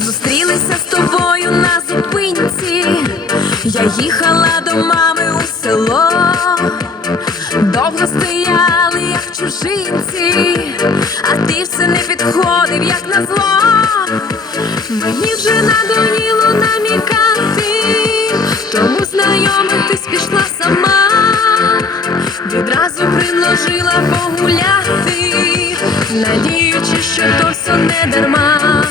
Зустрілися з тобою на зупинці. Я їхала до мами у село. Довго стояли, як чужинці, а ти все не підходив, як на зло. Мені вже надоїло намікати, тому знайомитись пішла сама. Відразу предложила погуляти, надіючи, що то все не дарма.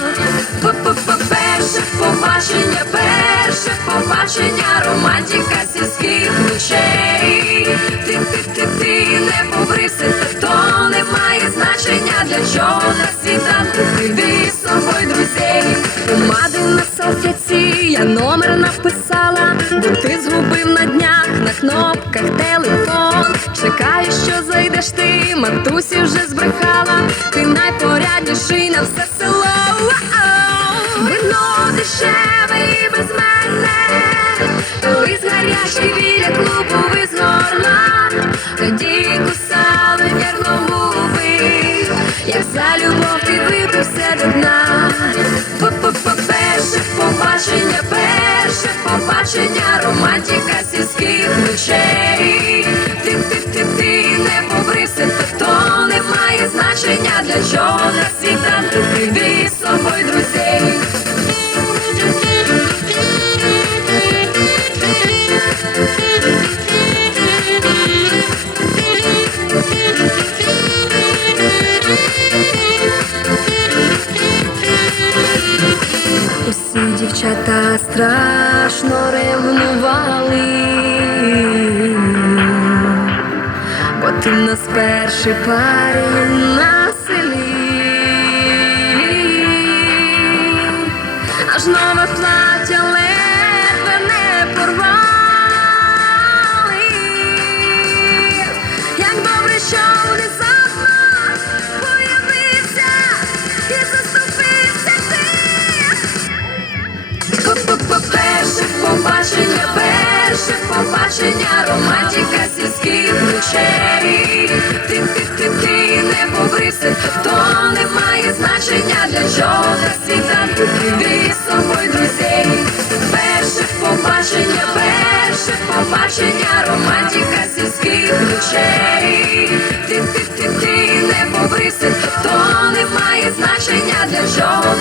П-п-п-перше побачення, перше побачення, романтика сільських ночей. Ти, ти, ти, ти не побрився, то не має значення, для чого на світанку номер написала, бо ти згубив на днях на кнопках телефон. Чекаю, що зайдеш ти, матусі вже збрехала, ти найпорядніший на все село. Вино дешеве без мене, лис гарячий біля клубу ви з горла, тоді побачення, романтика сільських ночей. Ти, ти, ти, ти не побрився, то не має значення, для чого на світанку прийди з собою друзей. Усі дівчата страшно ревнували, бо ти нас перший парі на побачення, перше побачення, романтика сільських ночей. Ти, ти, ти, ти не побрився, то не має значення, для чого на світанку прийди з собою друзей. Перше побачення, перше побачення, романтика сільських ночей. Ти, ти, ти, ти не побрився, то не має значення, для чого